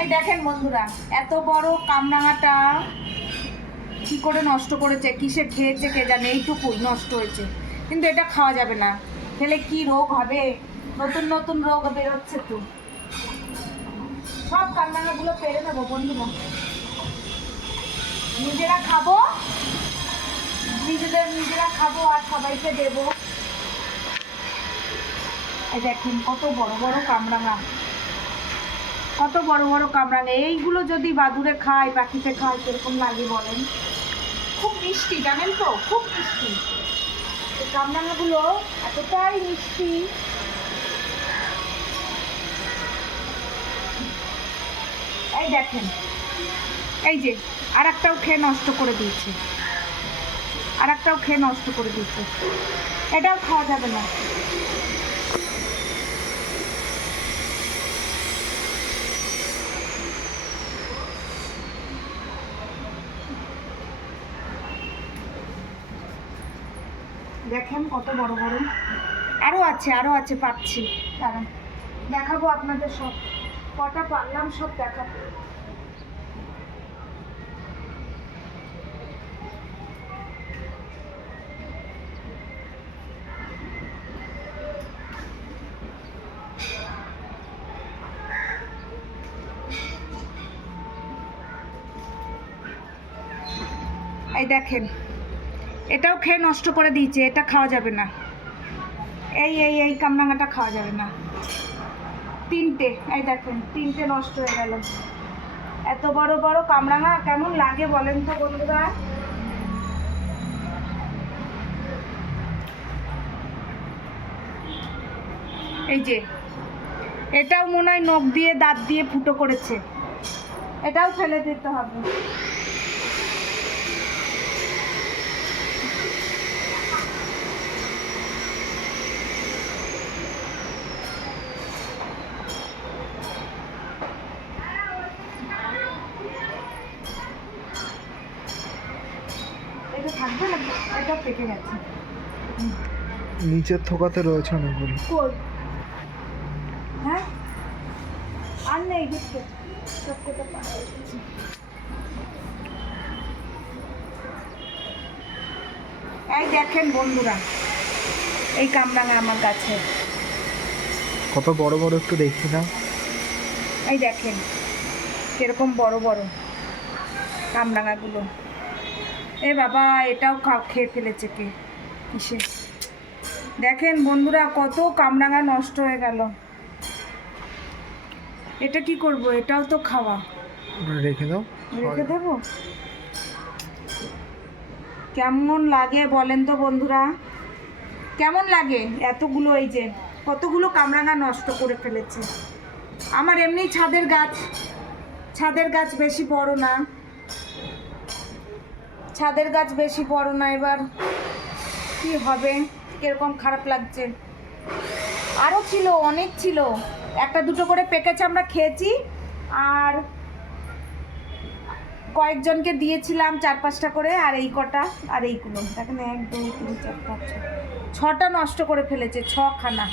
এই দেখেন বন্ধুরা, এত বড় কামরাঙাটা কি করে নষ্ট করেছে, কিসে খেয়েছে কে জানে, এইটুকুই নষ্ট হয়েছে। কিন্তু এটা খাওয়া যাবে না, খেলে কি রোগ হবে, নতুন নতুন রোগ বেরোচ্ছে তো। সব কামরাঙাগুলো পেরে নেবো বন্ধুরা, নিজেরা খাবো, নিজেরা খাবো আর সবাইকে দেবো। এই দেখেন কত বড় বড় কামরাঙা, কত বড় বড় কামরাঙা। এইগুলো যদি বাদুড়ে খায়, পাখিতে খায়, কিরকম লাগে বলেন? খুব মিষ্টি, জানেন তো, খুব মিষ্টি। এই কামরাঙাগুলো এতটাই মিষ্টি। এই দেখেন, এই যে আর একটাও খেয়ে নষ্ট করে দিয়েছে, আর একটাও খেয়ে নষ্ট করে দিয়েছে। এটাও খাওয়া যাবে না। দেখেন কত বড় বড়, আরো আছে পাচ্ছি, কারণ দেখাবো আপনাদের সব, কটা পারলাম সব দেখাবো। এই দেখেন, এটাও খেয়ে নষ্ট করে দিয়েছে, এটা খাওয়া যাবে না। এই কামরাঙাটা খাওয়া যাবে না। তিনটে, এই দেখেন তিনটে নষ্ট হয়ে গেল। এত বড় বড় কামরাঙা কেমন লাগে বলেন তো বন্ধুরা? এই যে এটাও মনে হয় নখ দিয়ে দাঁত দিয়ে ফুটো করেছে, এটাও ফেলে দিতে হবে। এটা থাকবে না, এটা পেকে গেছে। নিচের থোকাতে রয়েছে অনেকগুলো। কই? হ্যাঁ, আর নেই দেখতে, সব কটা পাওয়া গেছে। এই দেখেন বন্ধুরা, এই কামরাঙা আমার কাছে কত বড় বড় একটু দেখি না। এই দেখেন কিরকম বড় বড় কামরাঙাগুলো। এ বাবা, এটাও খেয়ে ফেলেছে কে, কিসে? দেখেন বন্ধুরা, কত কামরাঙা নষ্ট হয়ে গেল। এটা কি করব? এটাও তো খাওয়া, রেখে দাও। রেখে দেবো? কেমন লাগে বলেন তো বন্ধুরা, কেমন লাগে? এতগুলো, এই যে কতগুলো কামরাঙা নষ্ট করে ফেলেছে। আমার এমনি ছাদের গাছ বেশি বড় না, ছাদের গাছ বেশি বড় না, এবার কি হবে, কিরকম খারাপ লাগছে। আরও ছিল, অনেক ছিল, একটা দুটো করে পেকেছে, আমরা খেয়েছি, আর কয়েকজনকে দিয়েছিলাম 4-5টা করে, আর এই কটা, আর এইগুলো দেখেন 1 2 3 4 5 6টা নষ্ট করে ফেলেছে, 6খানা।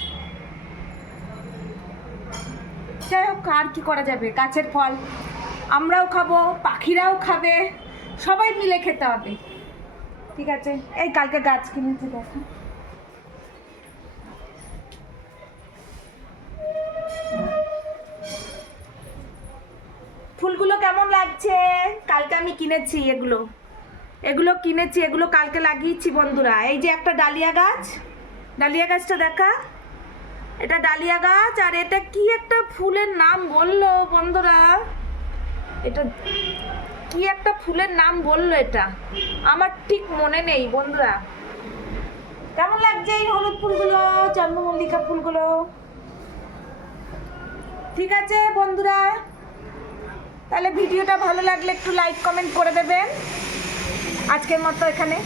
যাই হোক, আর কি করা যাবে, গাছের ফল আমরাও খাবো, পাখিরাও খাবে, সবাই মিলে খেতে হবে, ঠিক আছে? এই কালকে গাছ কিনেছি, দেখো ফুলগুলো কেমন লাগছে। কালকে আমি কিনেছি এগুলো কিনেছি, এগুলো কালকে লাগিয়েছি বন্ধুরা। এই যে একটা ডালিয়া গাছ, ডালিয়া গাছটা দেখা, এটা ডালিয়া গাছ। আর এটা কি একটা ফুলের নাম বললো বন্ধুরা, এটা কি একটা ফুলের নাম বললো, এটা আমার ঠিক মনে নেই বন্ধুরা। কেমন লাগছে এই হলুদ ফুলগুলো, চন্দ্রমল্লিকা ফুলগুলো? ঠিক আছে বন্ধুরা, তাহলে ভিডিওটা ভালো লাগলে একটু লাইক কমেন্ট করে দেবেন। আজকের মতো এখানে